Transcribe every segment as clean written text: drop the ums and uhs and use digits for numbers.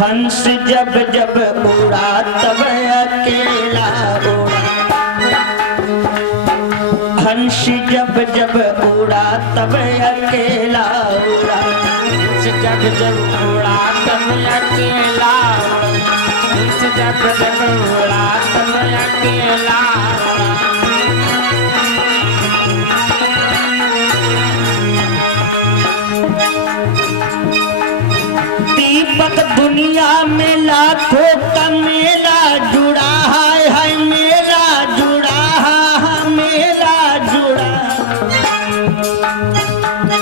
हंस जब जब उड़ा तब अकेला उड़ा, हंस जब जब उड़ा तब अकेला उड़ा, हंस जब जब उड़ा तब अकेला, हंस जब जब उड़ा तब अकेला। दीपक दुनिया में लाखों का मेला जुड़ा है मेरा जुड़ा है मेरा जुड़ा।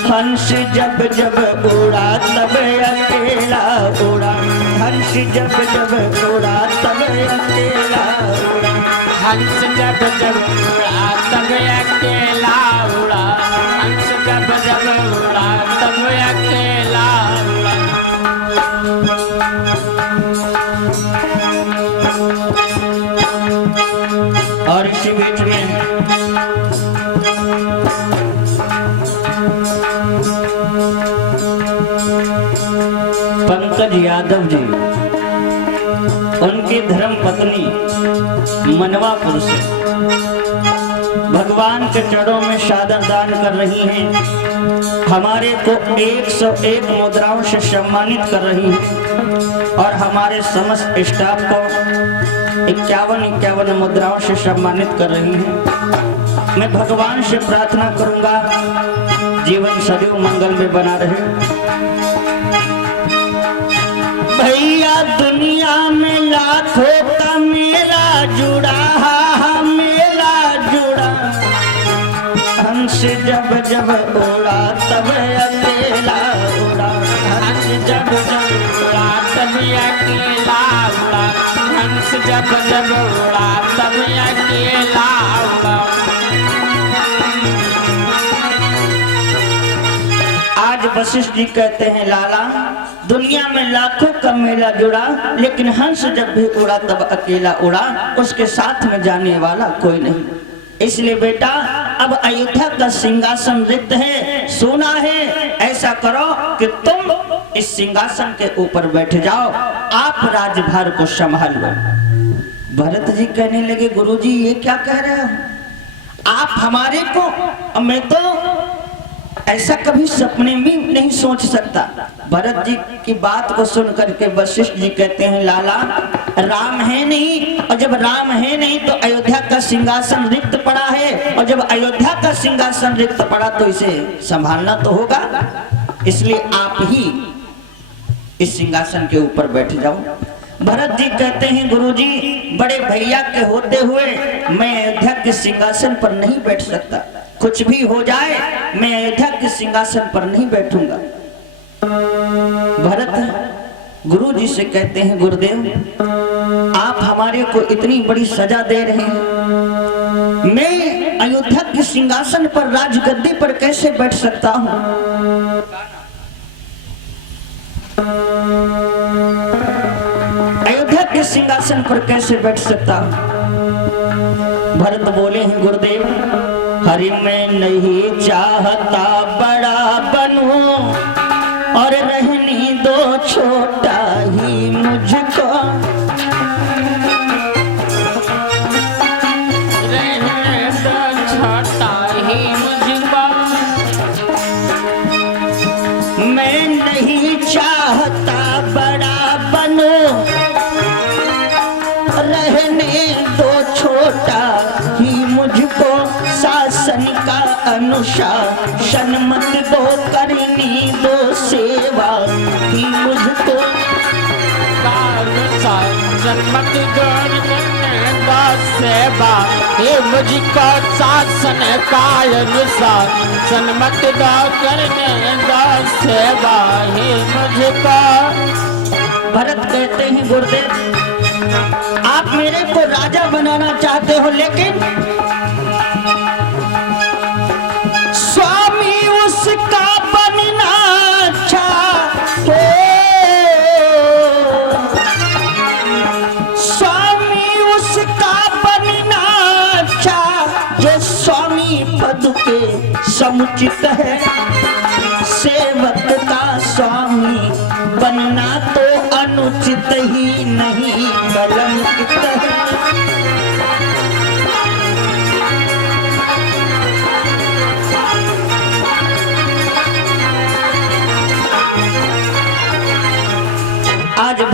हंस जब जब उड़ा तब अकेला उड़ा, हंस जब जब उड़ा तब अकेला उड़ा, हंस जब जब उड़ा तब अकेला उड़ा, हंस जब जब उड़ा तब अकेला उड़ा। और इसी बीच में पंकज यादव जी, उनकी धर्म पत्नी मनवापुर से भगवान के चरणों में सादर दान कर रही हैं। हमारे को 101 मुद्राओं से सम्मानित कर रही हैं और हमारे समस्त स्टाफ को 51 मुद्राओं से सम्मानित कर रही हैं। मैं भगवान से प्रार्थना करूंगा जीवन सदैव मंगल में बना रहे। भैया दुनिया में लाखों का मेरा जुड़ा है मेरा जुड़ा, हंस जब जब उड़ा तब अकेला उड़ा, हंस जब जब उड़ा तब अकेला उड़ा, हंस जब जब उड़ा तब अकेला उड़ा। आज वशिष्ठ जी कहते हैं लाला दुनिया में लाखों का मेला जुड़ा, लेकिन हंस जब भी उड़ा तब अकेला उड़ा, उसके साथ में जाने वाला कोई नहीं। इसलिए बेटा अब अयोध्या का सिंहासन रिक्त है, सुना है, ऐसा करो कि तुम इस सिंहासन के ऊपर बैठ जाओ, आप राजभार को संभाल लो। भरत जी कहने लगे गुरुजी ये क्या कह रहे हो आप हमारे को, मैं तो ऐसा कभी सपने में नहीं सोच सकता। भरत जी की बात को सुन करके वशिष्ठ जी कहते हैं लाला राम है नहीं, और जब राम है नहीं तो अयोध्या का सिंहासन रिक्त पड़ा है, और जब अयोध्या का सिंहासन रिक्त पड़ा तो इसे संभालना तो होगा, इसलिए आप ही इस सिंहासन के ऊपर बैठ जाओ। भरत जी कहते हैं गुरुजी बड़े भैया के होते हुए मैं अयोध्या के सिंहासन पर नहीं बैठ सकता, कुछ भी हो जाए मैं अयोध्या के सिंहासन पर नहीं बैठूंगा। भरत गुरु जी से कहते हैं गुरुदेव आप हमारे को इतनी बड़ी सजा दे रहे हैं, मैं अयोध्या के सिंहासन पर राजगद्दी पर कैसे बैठ सकता हूं। अयोध्या के सिंहासन पर कैसे बैठ सकता हूं। भरत बोले हैं गुरुदेव हरि मैं नहीं चाहता बड़ा बनूं, और रहने दो छोटा ही मुझको, रहने दो छोटा ही मुझको। मैं नहीं चाहता बड़ा बनूं, रहने दो छोटा ही मुझको, शासन का अनुशासन मत दो, करनी दो सेवा ही मुझको, शासन मत दो करने दो सेवा ये मुझको, शासन का अनुशासन मत दो करने दो सेवा ही मुझको। भरत कहते हैं गुरुदेव आप मेरे को राजा बनाना चाहते हो, लेकिन स्वामी उसका बनना चाहो, स्वामी उसका बनना चाह जो स्वामी पद के समुचित है, सेवक का स्वामी बनना तो अनुचित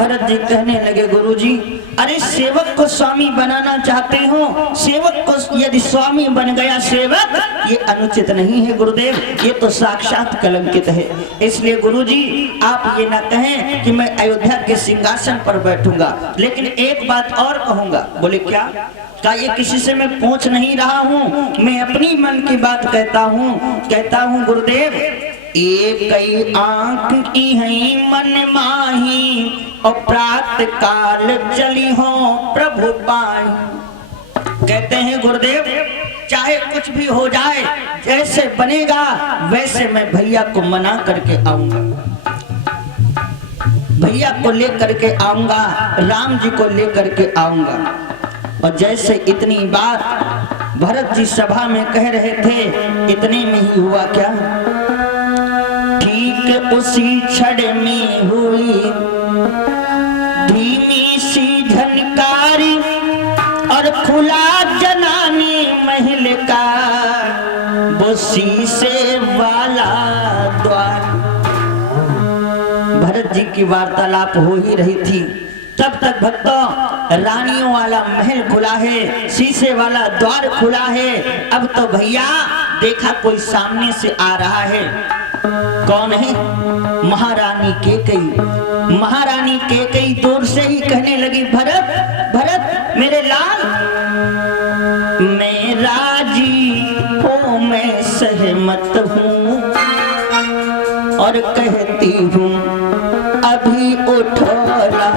भरत जी कहने लगे गुरुजी, अरे सेवक को स्वामी बनाना चाहते हो, सेवक को यदि स्वामी बन गया सेवक, ये अनुचित नहीं है गुरुदेव, ये तो साक्षात कलंकित है। इसलिए गुरुजी आप ये ना कहें कि मैं अयोध्या के सिंहासन पर बैठूंगा, लेकिन एक बात और कहूंगा। बोले क्या? का ये किसी से मैं पूछ नहीं रहा हूँ, मैं अपनी मन की बात कहता हूँ गुरुदेव, एक कई आंख की है मन माही, और प्रात काल चली हो प्रभु पाई। कहते हैं गुरुदेव चाहे कुछ भी हो जाए, जैसे बनेगा वैसे मैं भैया को मना करके आऊंगा, भैया को लेकर के आऊंगा, राम जी को लेकर के आऊंगा। और जैसे इतनी बात भरत जी सभा में कह रहे थे, इतने में ही हुआ क्या? ठीक उसी क्षण में हुई धीमी सी झनकारी, और खुला जनानी महल का वो शीशे वाला द्वार। भरत जी की वार्तालाप हो ही रही थी, तब तक भक्तों रानियों वाला महल खुला है, शीशे वाला द्वार खुला है। अब तो भैया देखा कोई सामने से आ रहा है। कौन है? महारानी केकई। महारानी केकई दूर से ही कहने लगी, भरत भरत मेरे लाल, मैं राजी हूँ, मैं सहमत हूँ, और कहती हूँ अभी उठो लाला।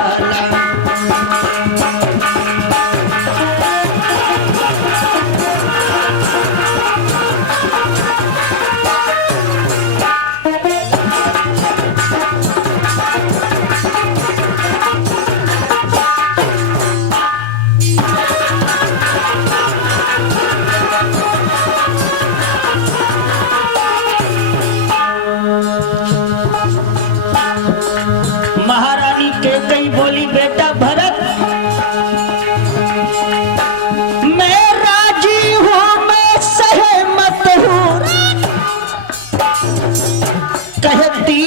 महारानी केकई बोली, बेटा भरत मैं राजी हूँ, मैं सहमत हूँ, कहती